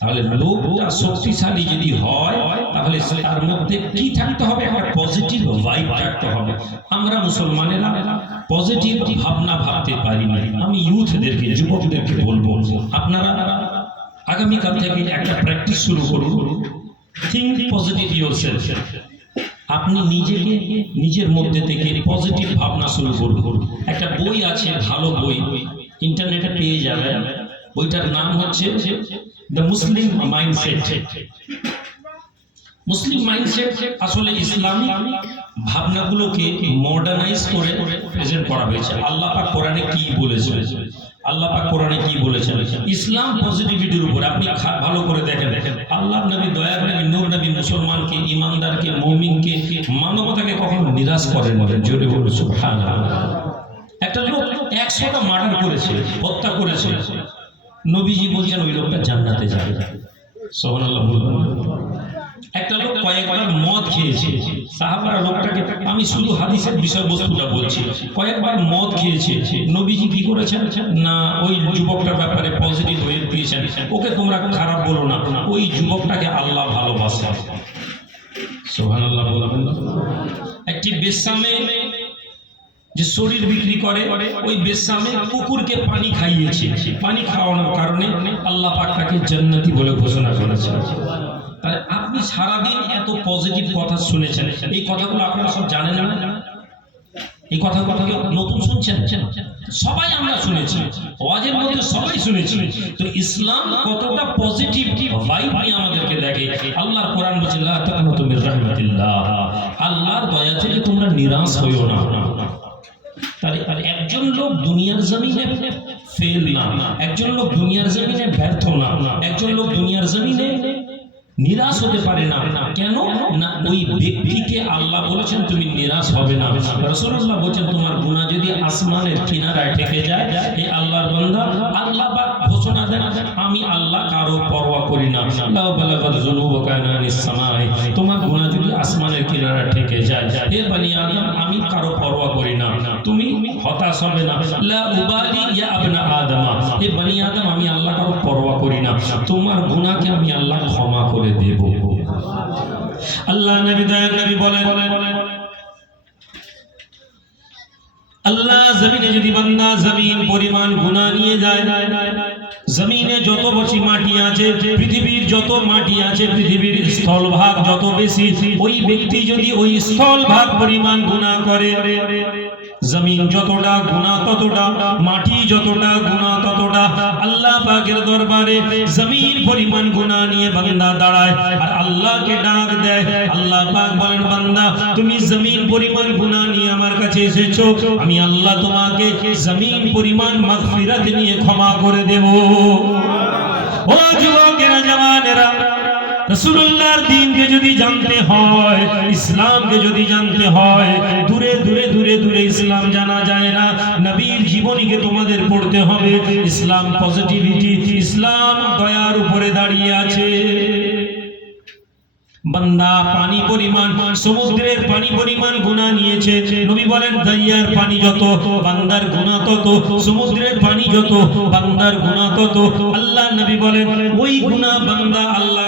তাহলে শক্তিশালী যদি হয়, তাহলে তার মধ্যে কি থাকতে হবে? পজিটিভ থাকতে হবে। আমরা মুসলমানেরা পজিটিভ ভাবনা ভাবতে পারি না আমি ইউথদেরকে যুবকদেরকে বলব, আপনারা আগামীকাল থেকে একটা প্র্যাকটিস শুরু করুন। থিঙ্ক পজিটিভ ইউর আপনি নিজেকে নিজের মধ্যে থেকে পজিটিভ ভাবনা শুরু করুন। একটা বই আছে, ভালো বই। ইন্টারনেটে পেয়ে যাবেন। বইটার নাম হচ্ছে the Muslim mindset Muslim mindset আসলে ইসলামী ভাবনাগুলোকে মডার্নাইজ করে প্রেজেন্ট করা হয়েছে। আল্লাহ পাক কোরআনে কি বলেছে আল্লাহ কোরআনে কি বলেছেন? ইসলাম পজিটিভিটির উপর, আপনি ভালো করে দেখেন। আল্লাহ নবী, দয়ার নবী, নূর নবী, মুসলমানকে, ইমানদারকে, মুমিনকে, মানবতাকে কখনো নিরাশ করেন জোরে বলে একটা লোক একশোটা মার্ডার করেছে, হত্যা করেছে। নবীজি বলছেন, ওই লোকটা জান্নাতে যাবে। সোহানাল্লাহ বলবেন একটা লোক কয়েকবার মদ খেয়েছে। সাহাবারা লোকটাকে, আমি শুধু হাদিসের বিষয়বস্তুটা বলছি, কয়েকবার মদ খেয়েছে। নবীজি কি করেছেন? না, ওই যুবকটার ব্যাপারে পজিটিভ হয়ে দিয়েছেন। ওকে তোমরা খারাপ বলো না, ওই যুবকটাকে আল্লাহ ভালোবাসে। সোহানাল্লাহ বলবেন একটি বেসামে যে শরীর বিক্রি করে, ওই বেসামে কুকুরকে পানি খাইয়েছে। পানি খাওয়ানোর কারণে আল্লাহ পাক তাকে জান্নাতি বলে ঘোষণা করেছে তাহলে আপনি সারাদিন এত পজিটিভ কথা শুনেছেন। এই কথাগুলো আপনারা সব জানেন না? এই কথা কথা নতুন শুনছেন? সবাই আমরা শুনেছি, ওয়াজের মধ্যে সবাই শুনেছি। তো ইসলাম কতটা পজিটিভ ভাইব নিয়ে আমাদেরকে দেখে। আল্লাহর কোরআন বলছে, লা তাকনাতু মির রাহমাতিল্লাহ। আল্লাহর দয়া থেকে তোমরা নিরাশ হইও না। তাহলে একজন লোক দুনিয়ার জমিনে ফেল না, একজন লোক দুনিয়ার জমিনে ব্যর্থ না, একজন লোক দুনিয়ার জমিনে নিরাশ হতে পারে না। কেন? না, ওই ব্যক্তিকে আল্লাহ বলেছেন, তুমি নিরাশ হবে না। রসুল্লাহ বলছেন, তোমার গুণা যদি আসমানের কিনারায় ঠেকে যায় এই আল্লাহর বান্দা, আল্লাহ বা ঘোষণা দেন, আমি আল্লাহ কারও পরোয়া করি না। তোমার গুণা যদি আসমানের কিনারায় ঠেকে যায়, হে বনি আদম, আমি কারও পরোয়া তুমি হতাশ হবে না। লা উবালি ইয়া আবনা আদমা। হে বনি আদম, আমি আল্লাহ কারও পরোয়া করি না। তোমার গুনাহকে আমি আল্লাহ ক্ষমা করে দেব। আল্লাহ নবী দয়ার নবী বলেন, আল্লাহ জমিনে যদি বান্দা জমিন, পরিমাণ গুনাহ নিয়ে যায়, জমিনে যত বসি মাটি আছে, পৃথিবীর যত মাটি আছে, পৃথিবীর স্থলভাগ যত বেশি, ওই ব্যক্তি যদি ওই স্থলভাগ পরিমাণ গুনাহ করে জমিন যতটা গুনাহ ততটা, মাটি যতটা গুনাহ ততটা। আল্লাহ পাকের দরবারে জমিন পরিমাণ গুনাহ নিয়ে বান্দা দাঁড়ায় আর আল্লাহকে ডাক দেয়। আল্লাহ পাক বলেন, বান্দা, তুমি জমিন পরিমাণ গুনাহ নিয়ে আমার কাছে এসেছ। আমি আল্লাহ তোমাকে জমিন পরিমাণ মাগফিরাত নিয়ে ক্ষমা করে দেব। ও যুবকেরা জওয়ানেরা রসুল্লাহর দিনকে যদি জানতে হয়, ইসলামকে যদি জানতে হয়, দূরে দূরে দূরে দূরে ইসলাম জানা যায় না। নবীর জীবনীকে তোমাদের পড়তে হবে। ইসলাম পজিটিভিটি, ইসলাম দয়ার উপরে দাঁড়িয়ে আছে। বান্দা পানি পরিমাণ, সমুদ্রের পানি পরিমাণ গুণা নিয়েছে। নবী বলেন, দরিয়ার পানি যত, বান্দার গুণা তত, সমুদ্রের পানি যত, বান্দার গুণা তত। আল্লাহ নবী বলেন, ওই গুণা বান্দা আল্লাহ